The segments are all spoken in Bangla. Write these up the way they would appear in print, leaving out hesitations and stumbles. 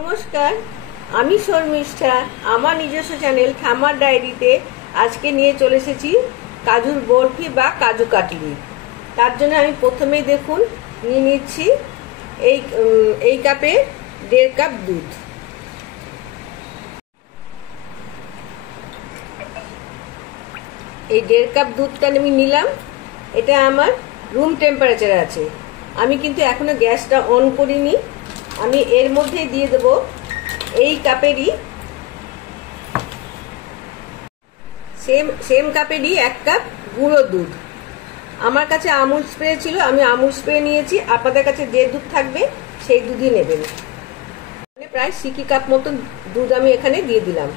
নমস্কার, আমি শর্মিষ্ঠা। আমার নিজস্ব চ্যানেল খামার ডায়েরিতে আজকে নিয়ে চলে এসেছি কাজুর বরফি বা কাজু কাটলি। তার জন্য আমি প্রথমেই দেখুন নিয়ে নিচ্ছি এই কাপে 1.5 কাপ দুধ। এই 1.5 কাপ দুধটা আমি নিলাম। এটা আমার রুম টেম্পারেচারে আছে। আমি কিন্তু এখনো গ্যাসটা অন করিনি। আমি এর মধ্যে দিয়ে দেব এই কাপেরই সেম কাপেরই 1 কাপ গুঁড়ো দুধ। আমার কাছে আমুল স্প্রে ছিল, আমি আমুল স্প্রে নিয়েছি। আপনাদের কাছে যে দুধ থাকবে সেই দুধই নেবেন। প্রায় সিকি কাপ মতন দুধ আমি এখানে দিয়ে দিলাম।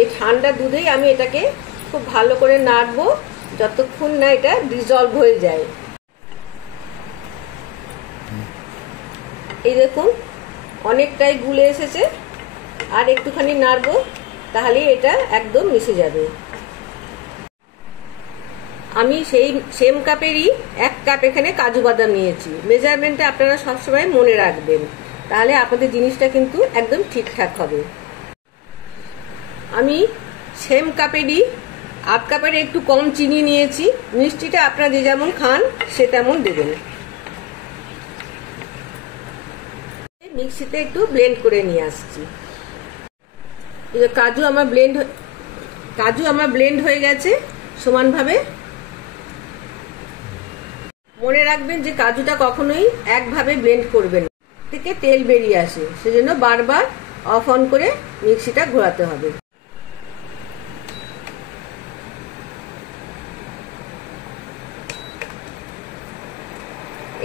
এই ঠান্ডা দুধেই আমি এটাকে খুব ভালো করে নাড়বো যতক্ষণ না এটা ডিজলভ হয়ে যায়। এই দেখুন অনেকটাই গুলে এসেছে, আর একটুখানি নাড়বো, তাহলে এটা একদম মিশে যাবে। আমি সেই সেম কাপেরই 1 কাপ এখানে কাজু বাদাম নিয়েছি। মেজারমেন্টটা আপনারা সবসময় মনে রাখবেন, তাহলে আপনাদের জিনিসটা কিন্তু একদম ঠিকঠাক হবে। আমি সেম কাপেরই 1/2 কাপের একটু কম চিনি নিয়েছি। মিষ্টিটা আপনারা যে যেমন খান সে তেমন দেবেন। মিক্সিতে একটু ব্লেন্ড করে নিয়ে আসছি। কাজু আমার ব্লেন্ড হয়ে গেছে সমানভাবে। মনে রাখবেন যে কাজুটা কখনোই একভাবে ব্লেন্ড করবেন, থেকে তেল বেরিয়ে আসে, সেজন্য বারবার অফ অন করে মিক্সিটা ঘোরাতে হবে।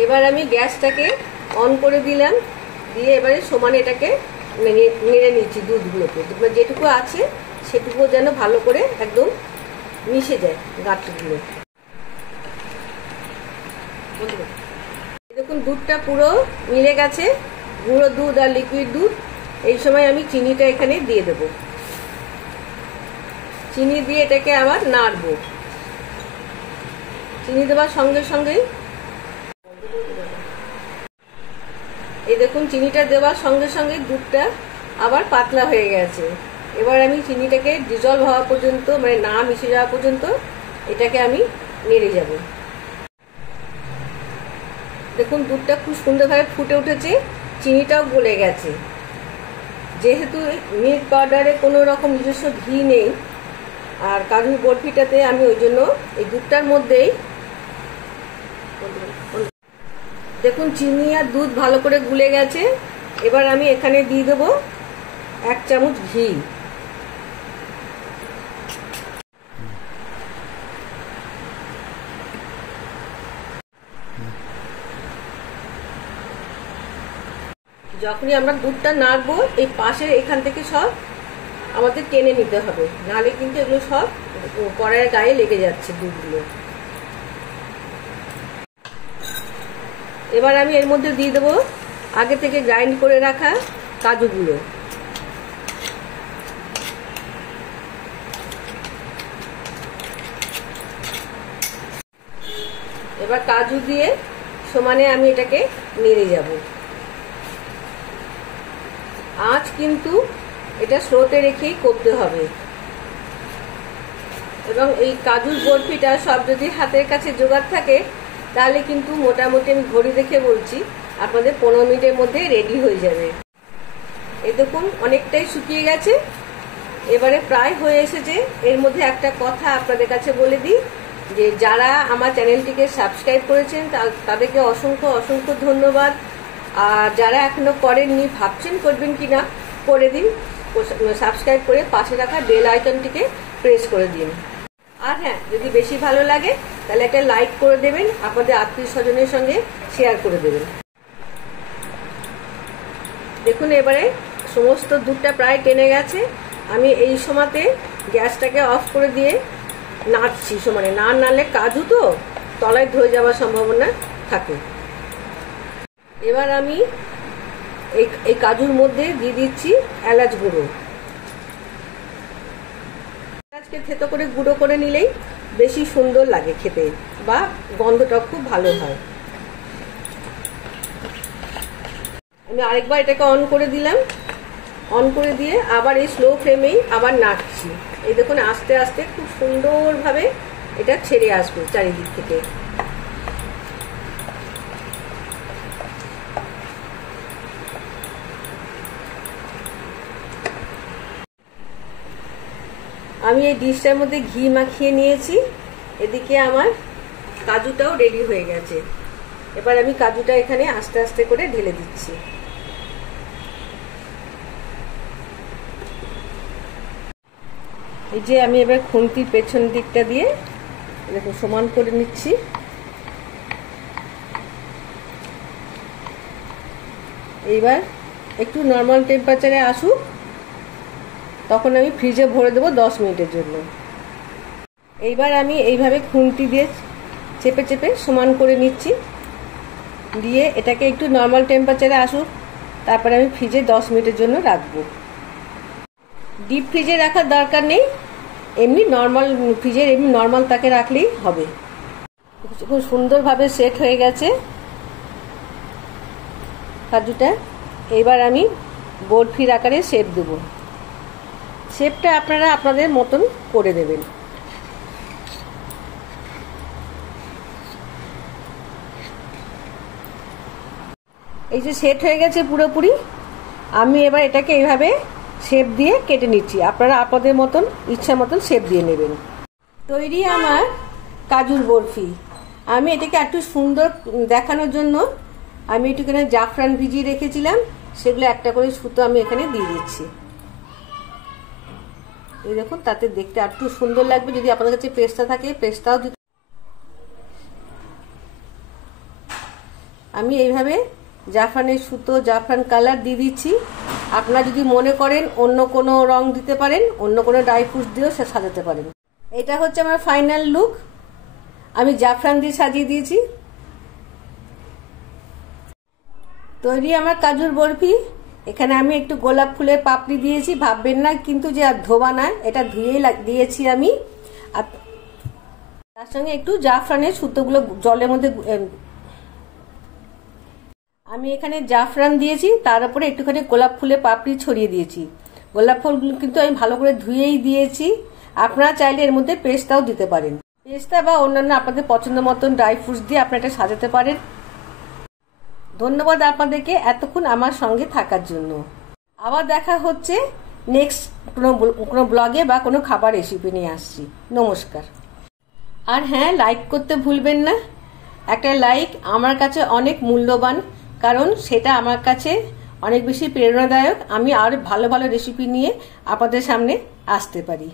এবার আমি গ্যাসটাকে অন করে দিলাম, দিয়ে এবারে সমানে এটাকে নেড়ে নিচ্ছি। দুধগুলোকে যেটুকু আছে সেটুকু যেন ভালো করে একদম মিশে যায় গাঁটগুলো। দেখুন দুধটা পুরো মিলে গেছে, গুঁড়ো দুধ আর লিকুইড দুধ। এই সময় আমি চিনিটা এখানে দিয়ে দেব। চিনি দিয়ে এটাকে আবার নাড়বো। চিনি দেওয়ার সঙ্গে সঙ্গেই এই দেখুন চিনিটা দেওয়ার সঙ্গে সঙ্গে দুধটা আবার পাতলা হয়ে গেছে। এবার আমি চিনিটাকে ডিজলভ হওয়া পর্যন্ত, মানে না মিশে যাওয়া পর্যন্ত এটাকে আমি নেড়ে যাব। দেখুন দুধটা খুব সুন্দরভাবে ফুটে উঠেছে, চিনিটাও গলে গেছে। যেহেতু মিল্ক পাউডারে কোনো রকম নিজস্ব ঘি নেই, আর কাজুর বরফিটাতে আমি ওই জন্য এই দুধটার মধ্যেই দেখুন চিনি আর দুধ ভালো করে গুলে গেছে। এবার আমি এখানে দিয়ে দেবো 1 চামচ ঘি। যখনই আমরা দুধটা নাড়বো এই পাশের এখান থেকে সব আমাদের টেনে নিতে হবে, নাহলে কিন্তু এগুলো সব কড়াইয়ের গায়ে লেগে যাচ্ছে দুধগুলো। এবার আমি এর মধ্যে দিয়ে দেবো আগে থেকে গ্রাইন্ড করে রাখা কাজুগুলো। এবার কাজু দিয়ে সমানে আমি এটাকে নেড়ে যাব। আঁচ কিন্তু এটা স্লোতে রেখেই করতে হবে। এবং এই কাজুর বরফিটা সব যদি হাতের কাছে জোগাড় থাকে তাহলে কিন্তু মোটামুটি আমি ঘড়ি দেখে বলছি আপনাদের 15 মিনিটের মধ্যে রেডি হয়ে যাবে। এই দেখুন অনেকটাই শুকিয়ে গেছে, এবারে প্রায় হয়ে এসেছে। এর মধ্যে একটা কথা আপনাদের কাছে বলে দিই, যে যারা আমার চ্যানেলটিকে সাবস্ক্রাইব করেছেন তাদেরকে অসংখ্য অসংখ্য ধন্যবাদ। আর যারা এখনো করেননি, ভাবছেন করবেন কিনা, করে দিন। সাবস্ক্রাইব করে পাশে রাখা বেল আইকনটিকে প্রেস করে দিন। আর হ্যাঁ, যদি বেশি ভালো লাগে তাহলে একটা লাইক করে দেবেন, আপনাদের আত্মীয় স্বজনের সঙ্গে শেয়ার করে দেবেন। দেখুন এবারে সমস্ত দুধটা প্রায় টেনে গেছে। আমি এই সময়তে গ্যাসটাকে অফ করে দিয়ে নাড়ছি সমানে। না নাড়লে কাজু তো তলায় ধরে যাওয়ার সম্ভাবনা থাকে। এবার আমি এই কাজুর মধ্যে দিয়ে দিচ্ছি এলাচ গুঁড়ো। এলাচকে থেতো করে গুঁড়ো করে নিলেই বেশি সুন্দর লাগে খেতে, বা গন্ধটা খুব ভালো হয়। আমি আরেকবার এটাকে অন করে দিলাম। অন করে দিয়ে আবার এই স্লো ফ্লেমেই আবার নাড়ছি। এই দেখুন আস্তে আস্তে খুব সুন্দরভাবে এটা ছেড়ে আসবে চারিদিক থেকে। আমি এই ডিশটার মধ্যে ঘি মাখিয়ে নিয়েছি। এদিকে আমার কাজুটাও রেডি হয়ে গেছে। এবার আমি কাজুটা এখানে আস্তে আস্তে করে ঢেলে দিচ্ছি। এই যে আমি এবার খুন্তির পেছন দিকটা দিয়ে দেখুন সমান করে নিচ্ছি। এইবার একটু নর্মাল টেম্পারেচারে আসুক, তখন আমি ফ্রিজে ভরে দেবো 10 মিনিটের জন্য। এইবার আমি এইভাবে খুন্তি দিয়ে চেপে চেপে সমান করে নিচ্ছি, দিয়ে এটাকে একটু নর্মাল টেম্পারেচারে আসুক, তারপরে আমি ফ্রিজে 10 মিনিটের জন্য রাখবো। ডিপ ফ্রিজে রাখার দরকার নেই, এমনি নর্মাল ফ্রিজের এমনি নর্মাল তাকে রাখলেই হবে। খুব সুন্দরভাবে সেট হয়ে গেছে কাজুটা। এইবার আমি বরফির আকারে শেপ দেব। শেপটা আপনারা আপনাদের মতন করে দেবেন। এই যে সেট হয়ে গেছে পুরোপুরি। আমি এবার এটাকে এইভাবে শেপ দিয়ে কেটে নিচ্ছি। আপনারা আপনাদের মতন ইচ্ছা মতন শেপ দিয়ে নেবেন। তৈরি আমার কাজুর বরফি। আমি এটাকে একটু সুন্দর দেখানোর জন্য আমি একটুখানি জাফরান ভিজিয়ে রেখেছিলাম, সেগুলো একটা করে সুতো আমি এখানে দিয়ে দিচ্ছি। এই দেখুন, তাতে দেখতে একটু সুন্দর লাগবে। যদি আপনাদের কাছে পেস্তা থাকে পেস্তাও দিতে। আমি এইভাবে জাফরানের সুতো, জাফরান কালার দিয়ে দিচ্ছি। আপনারা যদি মনে করেন অন্য কোনো রং দিতে পারেন, অন্য কোনো ড্রাই ফ্রুটস দিয়েও সাজাতে পারেন। এটা হচ্ছে আমার ফাইনাল লুক। আমি জাফরান দিয়ে সাজিয়ে দিয়েছি। তৈরি আমার কাজুর বরফি। এখানে আমি একটু গোলাপ ফুলের পাপড়ি দিয়েছি, ভাববেন না কিন্তু যে আর ধোবা না, এটা ধুয়েই দিয়েছি আমি। আর তার সঙ্গে একটু জাফরানের সুতোগুলো জলের মধ্যে আমি এখানে জাফরান দিয়েছি, তার উপরে একটুখানি গোলাপ ফুলের পাপড়ি ছড়িয়ে দিয়েছি। গোলাপ ফুলগুলো কিন্তু আমি ভালো করে ধুয়েই দিয়েছি। আপনারা চাইলে এর মধ্যে পেস্তাও দিতে পারেন। পেস্তা বা অন্যান্য আপনাদের পছন্দ মতন ড্রাই ফ্রুটস দিয়ে আপনারা এটা সাজাতে পারেন। ধন্যবাদ আপনাদেরকে এতক্ষণ আমার সঙ্গে থাকার জন্য। আবার দেখা হচ্ছে নেক্সট কোনো ব্লগে বা কোনো খাবার রেসিপি নিয়ে আসছি। নমস্কার। আর হ্যাঁ, লাইক করতে ভুলবেন না। একটা লাইক আমার কাছে অনেক মূল্যবান, কারণ সেটা আমার কাছে অনেক বেশি প্রেরণাদায়ক। আমি আর ভালো ভালো রেসিপি নিয়ে আপনাদের সামনে আসতে পারি।